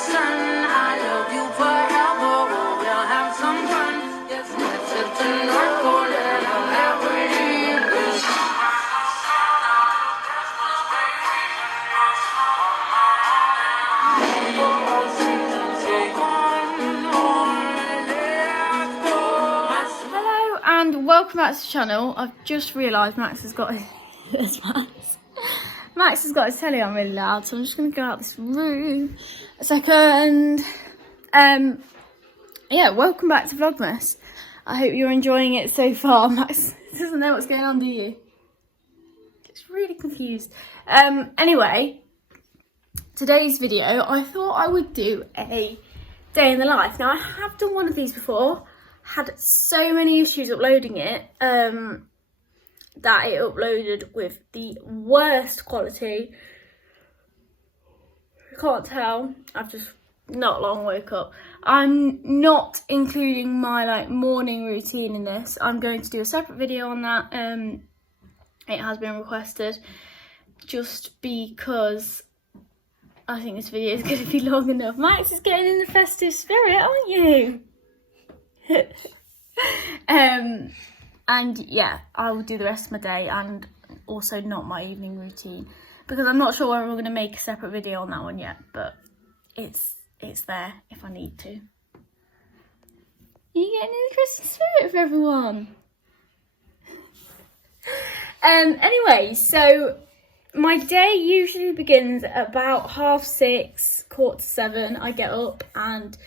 sun. I love you forever. We'll have some fun. Yes, it's to North Pole and I'm halfway to you. Hello and welcome back to the channel. I've just realised Max has got his Max has got his telly on really loud, so I'm just going to go out this room a second. Yeah, welcome back to Vlogmas. I hope you're enjoying it so far. Max doesn't know what's going on, do you? It's really confused. Anyway, today's video, I thought I would do a day in the life. Now, I have done one of these before. Had so many issues uploading it that it uploaded with the worst quality. You can't tell, I've just not long woke up. I'm not including my morning routine in this. I'm going to do a separate video on that. It has been requested just because I think this video is going to be long enough. Max is getting in the festive spirit, aren't you? And yeah, I will do the rest of my day and also not my evening routine because I'm not sure whether we're going to make a separate video on that one yet, but it's there if I need to. You getting in the Christmas spirit for everyone? Anyway, so my day usually begins at about 6:30, 7:15. I get up and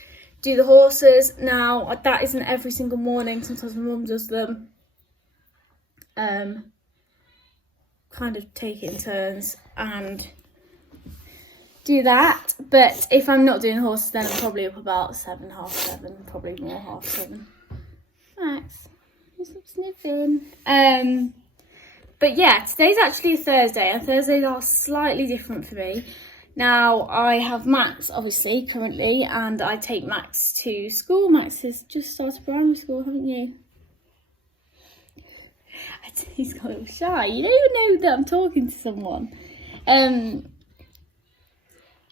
do the horses. Now, that isn't every single morning. Sometimes my mum does them. Kind of take it in turns and do that. But if I'm not doing horses, then I'm probably up about 7, half 7, probably more half 7. Max, you stop sniffing. But yeah, today's actually a Thursday, and Thursdays are slightly different for me. Now, I have Max, obviously, currently, and I take Max to school. Max has just started primary school, haven't you? He's got a little shy. You don't even know that I'm talking to someone.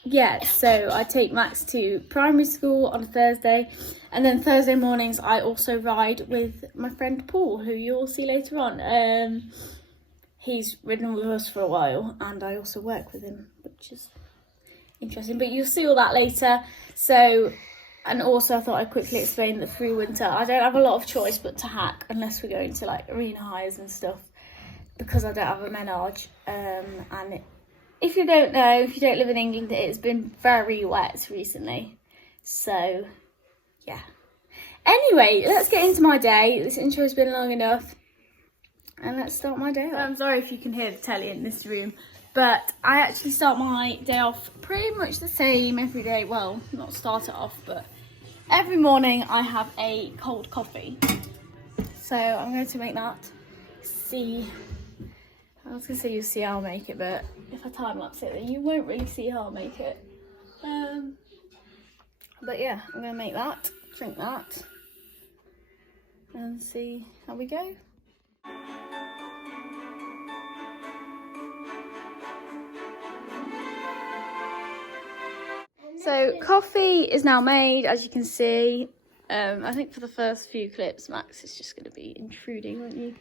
Yeah, so I take Max to primary school on a Thursday, and then Thursday mornings I also ride with my friend Paul, who you'll see later on. He's ridden with us for a while, and I also work with him, which is interesting, but you'll see all that later. So, and also I thought I'd quickly explain that through winter I don't have a lot of choice but to hack unless we're going to arena hires and stuff, because I don't have a menage. And if you don't know, if you don't live in England, it's been very wet recently, so yeah. Anyway, let's get into my day. This intro's been long enough and let's start my day off. I'm sorry if you can hear the telly in this room, but I actually start my day off pretty much the same every day. Well, not start it off, but every morning I have a cold coffee. So I'm going to make that. I was going to say you'll see how I'll make it, but if I time lapse it, then you won't really see how I'll make it. But yeah, I'm going to make that, drink that, and see how we go. So coffee is now made, as you can see. I think for the first few clips, Max is just going to be intruding, won't you?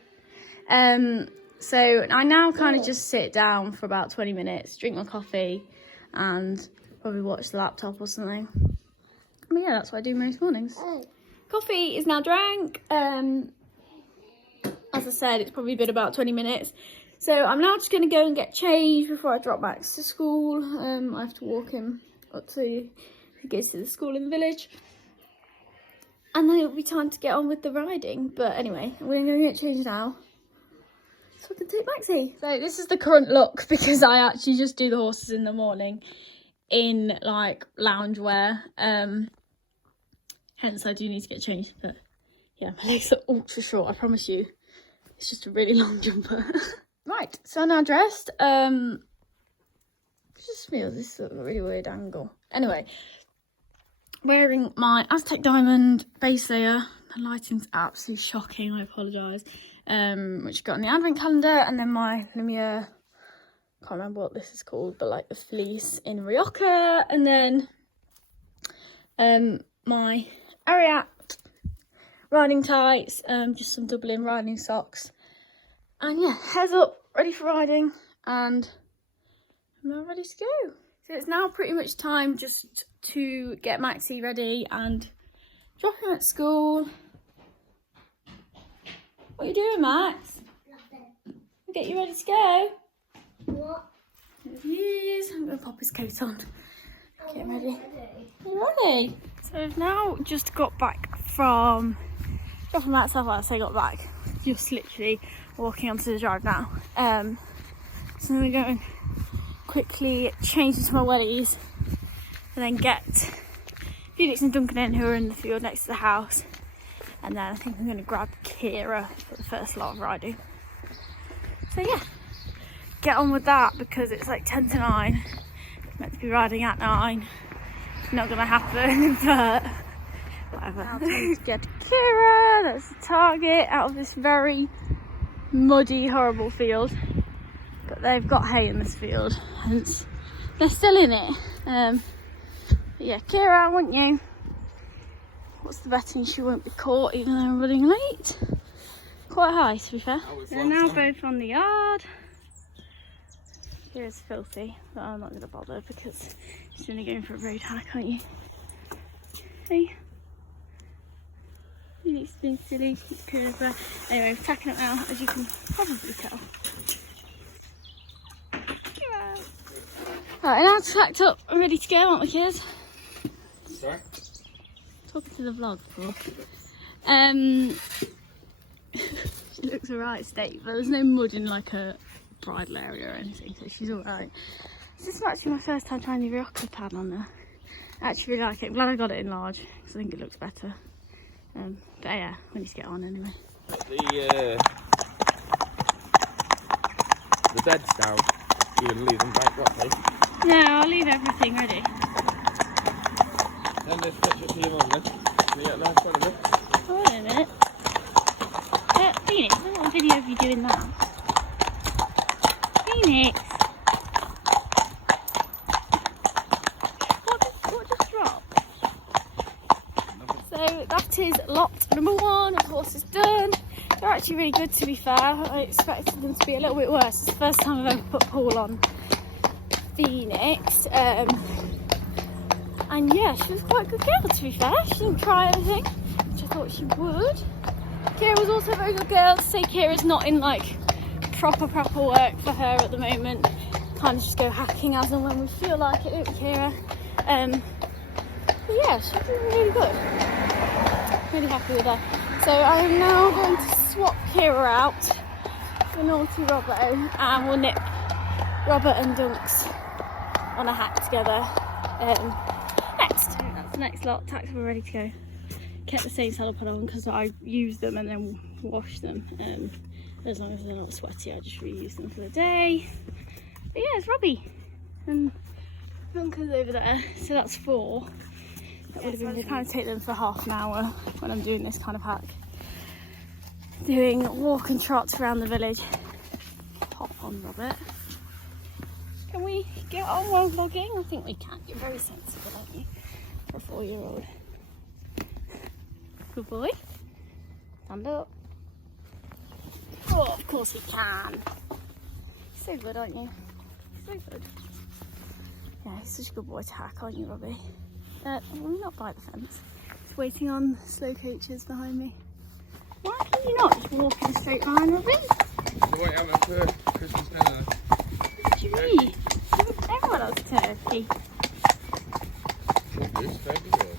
So I now kind of just sit down for about 20 minutes, drink my coffee, and probably watch the laptop or something. But yeah, that's what I do most mornings. Coffee is now drank. As I said, it's probably been about 20 minutes. So I'm now just going to go and get changed before I drop Max to school. I have to walk him up to, he goes to the school in the village. And then it'll be time to get on with the riding. But anyway, I'm going to go get changed now, so I can take Maxie. So this is the current look because I actually just do the horses in the morning in loungewear. Hence I do need to get changed. But yeah, my legs are ultra short, I promise you. It's just a really long jumper. Right, so I'm now dressed. Just feels this is a really weird angle. Anyway, wearing my Aztec Diamond base layer. The lighting's absolutely shocking, I apologise. Which I got on the advent calendar, and then my Lumiere, can't remember what this is called, but the fleece in Rioja, and then my Ariat riding tights, just some Dublin riding socks, and yeah, heads up, ready for riding, and I'm now ready to go. So it's now pretty much time just to get Maxie ready and drop him at school. What are you doing, Max? Nothing. I'll get you ready to go. What? There he is. I'm going to pop his coat on. Get him ready. Ready. You ready? So I've now just got back from dropping Max off. I say got back. Just literally walking onto the drive now. So I'm going to go and quickly change into my wellies and then get Felix and Duncan in, who are in the field next to the house. And then I think I'm going to grab Kira for the first lot of riding. So yeah, get on with that because it's like 10 to 9. It's meant to be riding at 9. Not going to happen, but whatever. Now time to get Kira, that's the target, out of this very muddy, horrible field. But they've got hay in this field, hence they're still in it. But yeah, Kira, I want you. What's the betting she won't be caught even though I'm running late? Quite high, to be fair. They're now both on the yard. Kira's filthy, but I'm not going to bother because she's only going for a road hike, aren't you? Hey. It's been silly. Kira's there. Anyway, we're tacking up now, as you can probably tell. Kira. Right, now it's packed up and ready to go, aren't we, kids? Sorry? Talking to the vlog, Paul. She looks alright state, but there's no mud in like a bridle area or anything, so she's alright. This is actually my first time trying the Ryoka pad on her. I actually really like it. I'm glad I got it in large because I think it looks better. But yeah, we need to get on anyway. The beds down. You would leave them back, what, mate? No, I'll leave everything ready. Then let's catch up to your mum then. Can you get a nice one of it? Oh, wait a minute. Phoenix, I want a video of you doing that. Phoenix! What just dropped? So that is lot number 1. The horse is done. They're actually really good, to be fair. I expected them to be a little bit worse. It's the first time I've ever put Paul on Phoenix. And yeah, she was quite a good girl, to be fair. She didn't try everything, which I thought she would. Kira was also a very good girl. To say Kira's not in like proper work for her at the moment. Kind of just go hacking as and when we feel like it, don't we, Kira? But yeah, she's doing really good. Really happy with her. So I am now going to swap Kira out for naughty Robbo, and we'll nip Robert and Dunks on a hack together. Next. That's the next lot. Tax, we're ready to go. Kept the same saddle pad on because I use them and then wash them. As long as they're not sweaty, I just reuse them for the day. But yeah, it's Robbie. And Duncan's over there, so that's 4. That would have been, kind of take them for half an hour when I'm doing this kind of hack. Doing walk and trots around the village. Hop on, Robert. Can we get on while vlogging? I think we can. You're very sensible, aren't you? For a 4-year-old. Good boy. Stand up. Oh, of course we can. So good, aren't you? So good. Yeah, he's such a good boy to hack, aren't you, Robbie? We're not by the fence. Just waiting on slow coaches behind me. Why can you not just walk in a straight line, Robbie? You won't have it for Christmas dinner. What do you mean? Everyone loves turkey. Goose, maybe, or...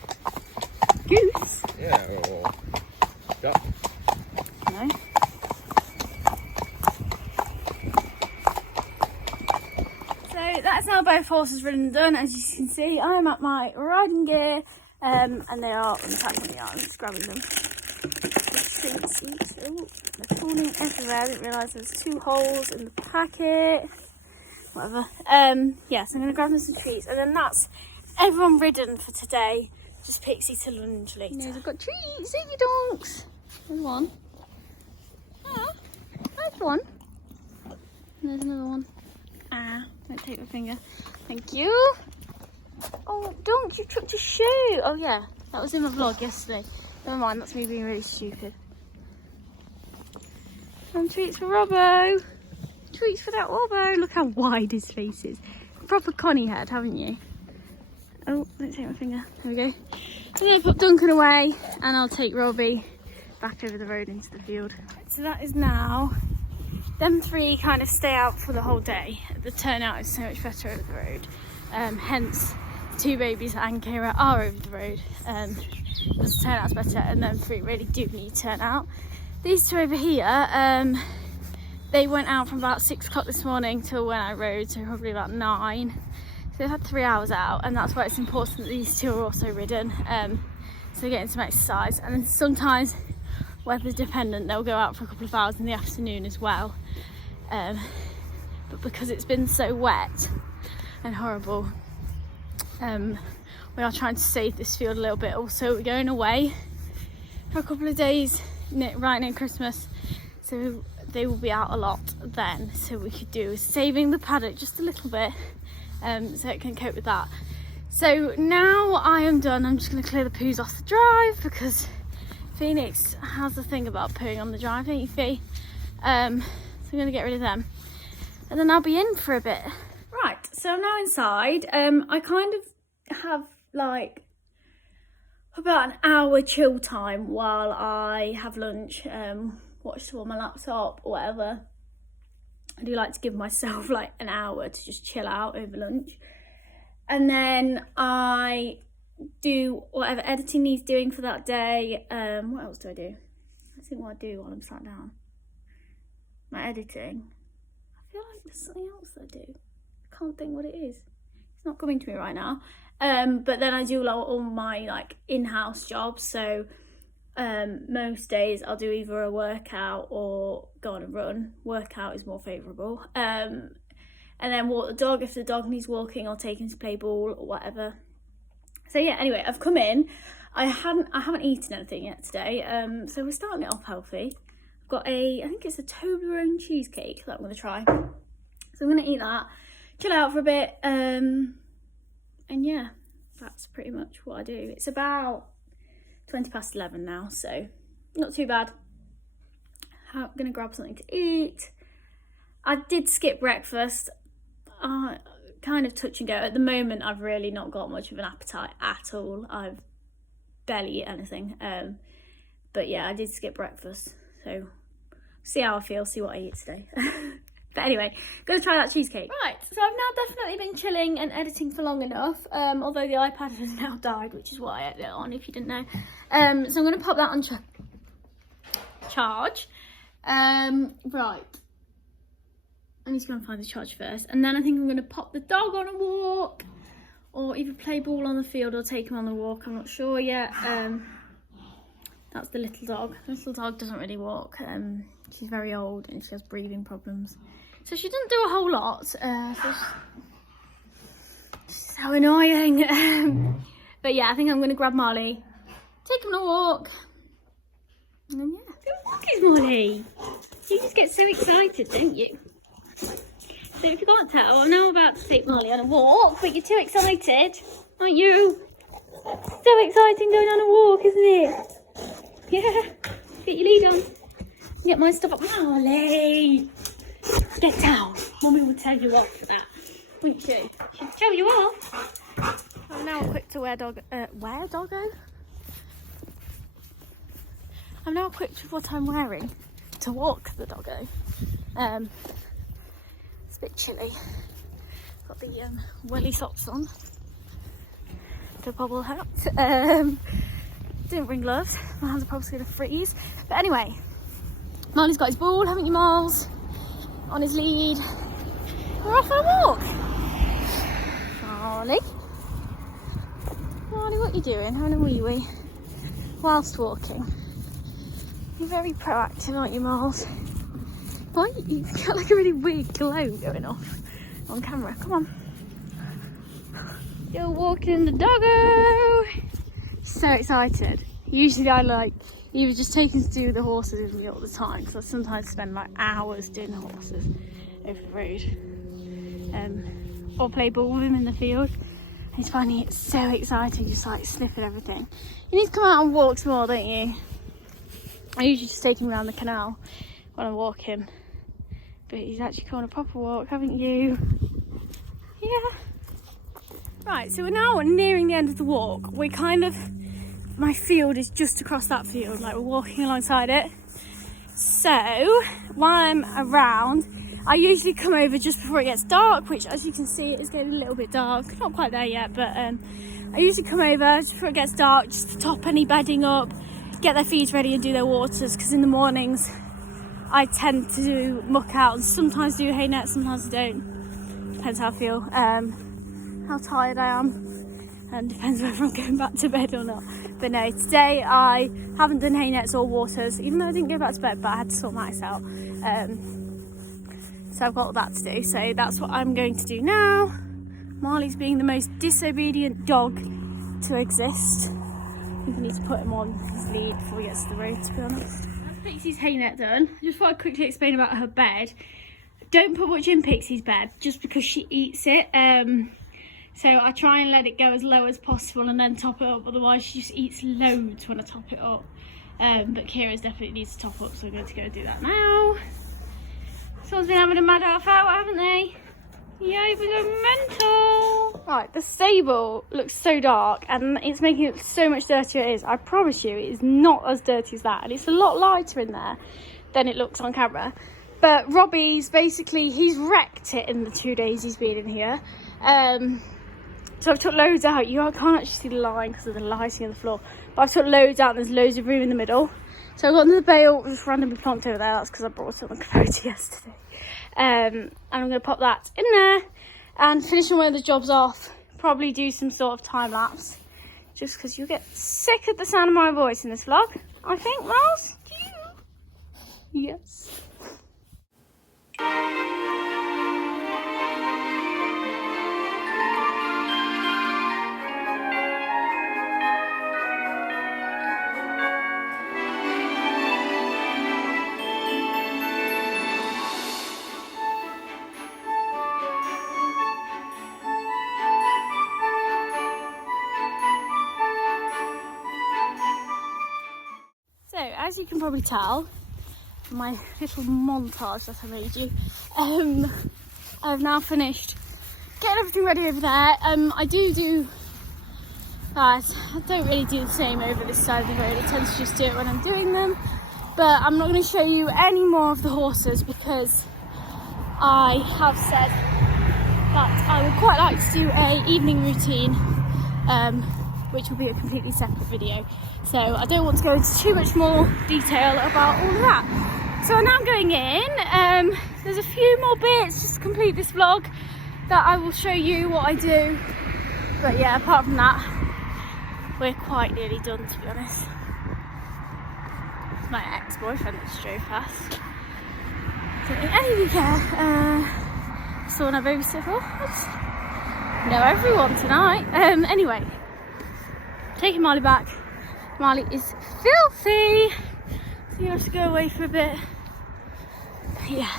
Goose? Yeah, or duck. No. So that's now both horses ridden and done. As you can see, I'm at my riding gear, and they are unpacked on the yard. I'm just grabbing them. They're falling everywhere. I didn't realise there was 2 holes in the packet. Whatever. Yeah, so I'm going to grab them some treats, and then that's everyone ridden for today. Just Pixie to lunch later. No, I've got treats. Save your donks. There's one. Ah, there's one. And there's another one. Ah, don't take my finger. Thank you. Oh, Oh, Dunk, you chucked a shoe. Oh yeah, that was in my vlog yesterday. Never mind, that's me being really stupid. Some treats for Robbo. Treats for that Robbo. Look how wide his face is. Proper Connie head, haven't you? Oh, don't take my finger. There we go. I'm going to put Duncan away and I'll take Robbie back over the road into the field. So that is now. Them three kind of stay out for the whole day. The turnout is so much better over the road. Hence, 2 babies and Kira are over the road. Because the turnout's better, and them 3 really do need turnout. These 2 over here, they went out from about 6 o'clock this morning till when I rode, so probably about 9. So they've had 3 hours out, and that's why it's important that these 2 are also ridden. So they're getting some exercise, and then sometimes, weather dependent, they'll go out for a couple of hours in the afternoon as well. But because it's been so wet and horrible, we are trying to save this field a little bit. Also, we're going away for a couple of days right near Christmas, so they will be out a lot then. So we could do is saving the paddock just a little bit, so it can cope with that. So now I am done. I'm just going to clear the poos off the drive because Phoenix has a thing about pooing on the drive, don't you, Fee? So I'm going to get rid of them, and then I'll be in for a bit. Right, so I'm now inside. I kind of have like about an hour chill time while I have lunch, watch stuff on my laptop or whatever. I do like to give myself like an hour to just chill out over lunch, and then I do whatever editing needs doing for that day. What else do I do? Let's think what I do while I'm sat down. My editing. I feel like there's something else that I do. I can't think what it is. It's not coming to me right now. But then I do all my like in-house jobs. So most days I'll do either a workout or go on a run. Workout is more favourable. And then walk the dog. If the dog needs walking, I'll take him to play ball or whatever. So yeah, anyway, I've come in. I haven't eaten anything yet today. So we're starting it off healthy. I've got I think it's a Toblerone cheesecake that I'm going to try. So I'm going to eat that, chill out for a bit, and yeah, that's pretty much what I do. It's about 20 past 11 now, so not too bad. I'm going to grab something to eat. I did skip breakfast. Kind of touch and go. At the moment, I've really not got much of an appetite at all. I've barely eat anything. But yeah, I did skip breakfast. So see how I feel, see what I eat today. But anyway, gonna try that cheesecake. Right, so I've now definitely been chilling and editing for long enough. Although the iPad has now died, which is what I edit on, if you didn't know. So I'm gonna pop that on charge. Right. I need to go and find the charge first, and then I think I'm going to pop the dog on a walk, or either play ball on the field or take him on the walk. I'm not sure yet. That's the little dog. The little dog doesn't really walk. She's very old and she has breathing problems, so she doesn't do a whole lot. So so annoying. But yeah, I think I'm going to grab Molly, take him on a walk, and then yeah, good walk is Molly. You just get so excited, don't you? So if you can't tell, I'm now about to take Molly on a walk, but you're too excited, aren't you? So exciting going on a walk, isn't it? Yeah. Get your lead on. Get my stuff up. Molly! Get down. Mummy will tell you off for that, wouldn't she? She'll tell you off. I'm now equipped to wear doggo? I'm now equipped with what I'm wearing to walk the doggo. It's a bit chilly. Got the welly socks on, the bobble hat. Didn't bring gloves. My hands are probably going to freeze. But anyway, Marley's got his ball, haven't you, Miles? On his lead. We're off our walk. Marley, what are you doing? Having a wee-wee whilst walking. You're very proactive, aren't you, Miles? Why? You've got like a really weird glow going off on camera. Come on. You're walking the doggo. So excited. Usually I like either just taking to do the horses with me all the time, because I sometimes spend like hours doing the horses over the road. Or play ball with him in the field. He's finding it so exciting, just like sniffing everything. You need to come out on walks more, don't you? I usually just take him around the canal when I walk him. But he's actually come on a proper walk, haven't you? Yeah. Right, so we're now nearing the end of the walk. We're kind of, my field is just across that field, like we're walking alongside it. So, while I'm around, I usually come over just before it gets dark, which as you can see is getting a little bit dark. Not quite there yet, but I usually come over just before it gets dark, just to top any bedding up, get their feeds ready and do their waters, because in the mornings I tend to muck out and sometimes do hay net, sometimes I don't. Depends how I feel, how tired I am, and depends whether I'm going back to bed or not. But no, today I haven't done hay nets or waters, even though I didn't go back to bed, but I had to sort Max out. So I've got all that to do, so that's what I'm going to do now. Marley's being the most disobedient dog to exist. I think I need to put him on his lead before he gets to the road, to be honest. That's Pixie's hay net done. I just thought I'd quickly explain about her bed. Don't put much in Pixie's bed, just because she eats it. So I try and let it go as low as possible and then top it up, otherwise she just eats loads when I top it up. But Kira's definitely needs to top up, so I'm going to go do that now. Someone's been having a mad half hour, haven't they? Yeah, we go mental. Right, the stable looks so dark and it's making it so much dirtier it is. I promise you, it is not as dirty as that. And it's a lot lighter in there than it looks on camera. But Robbie's basically, he's wrecked it in the 2 days he's been in here. So I've took loads out. You can't actually see the line because of the lighting on the floor. But I've took loads out and there's loads of room in the middle. So I've got another bale just randomly plonked over there. That's because I brought it on the Kubota yesterday. And I'm going to pop that in there and finish one of the jobs off. Probably do some sort of time lapse. Just because you'll get sick of the sound of my voice in this vlog. I think, Miles? Yes. As you can probably tell, my little montage that I made you, I've now finished getting everything ready over there. I don't really do the same over this side of the road. I tend to just do it when I'm doing them, but I'm not going to show you any more of the horses because I have said that I would quite like to do an evening routine, which will be a completely separate video. So I don't want to go into too much more detail about all of that. So I'm now going in. There's a few more bits just to complete this vlog that I will show you what I do. But yeah, apart from that, we're quite nearly done, to be honest. It's my ex-boyfriend that just drove past. Don't think any of you care. Someone I babysit for. Know everyone tonight. Anyway, taking Marley back. Marley is filthy, so you have to go away for a bit. Yeah.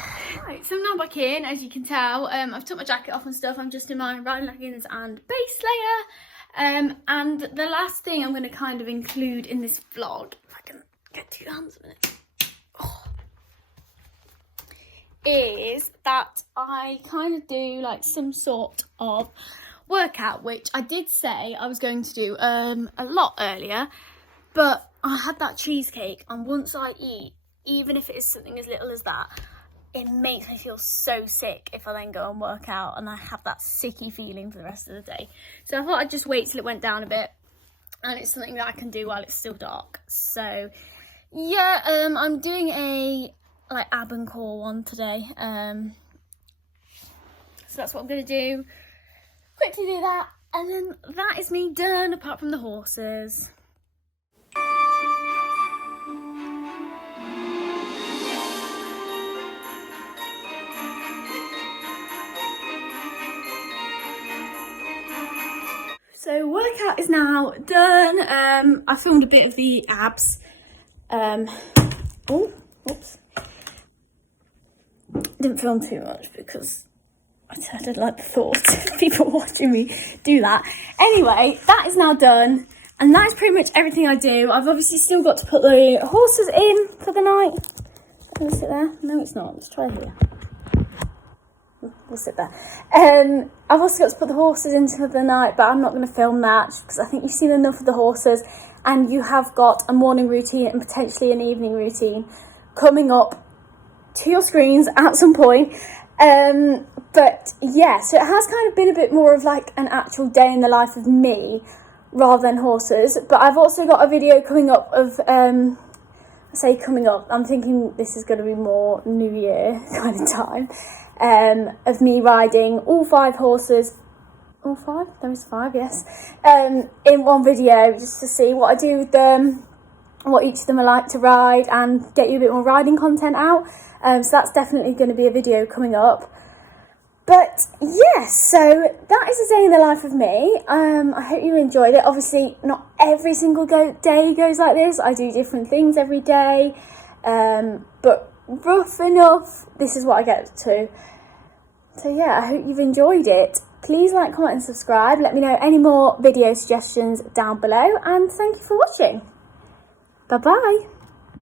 Right, so I'm now back in, as you can tell. I've took my jacket off and stuff. I'm just in my riding leggings and base layer. And the last thing I'm going to kind of include in this vlog, if I can get 2 hands on it, is that I kind of do like some sort of workout, which I did say I was going to do a lot earlier. But I had that cheesecake, and once I eat, even if it is something as little as that, it makes me feel so sick if I then go and work out, and I have that sicky feeling for the rest of the day. So I thought I'd just wait till it went down a bit, and it's something that I can do while it's still dark. So yeah, I'm doing a like ab and core one today. So that's what I'm gonna do. Quickly do that, and then that is me done, apart from the horses. So workout is now done. I filmed a bit of the abs. Oh, oops. Didn't film too much because I don't like the thought of people watching me do that. Anyway, that is now done. And that's pretty much everything I do. I've obviously still got to put the horses in for the night. Can we sit there? No, it's not. Let's try here. We'll sit there. I've also got to put the horses in for the night, but I'm not going to film that because I think you've seen enough of the horses, and you have got a morning routine and potentially an evening routine coming up to your screens at some point. But yeah, so it has kind of been a bit more of like an actual day in the life of me rather than horses. But I've also got a video coming up of I say coming up, I'm thinking this is going to be more New Year kind of time, of me riding all 5 horses. All 5? There is 5, yes. In one video, just to see what I do with them, what each of them are like to ride, and get you a bit more riding content out. So that's definitely going to be a video coming up. But yes, so that is a day in the life of me. I hope you enjoyed it. Obviously, not every single day goes like this. I do different things every day. But rough enough, this is what I get to. So yeah, I hope you've enjoyed it. Please like, comment and subscribe. Let me know any more video suggestions down below. And thank you for watching. Bye-bye.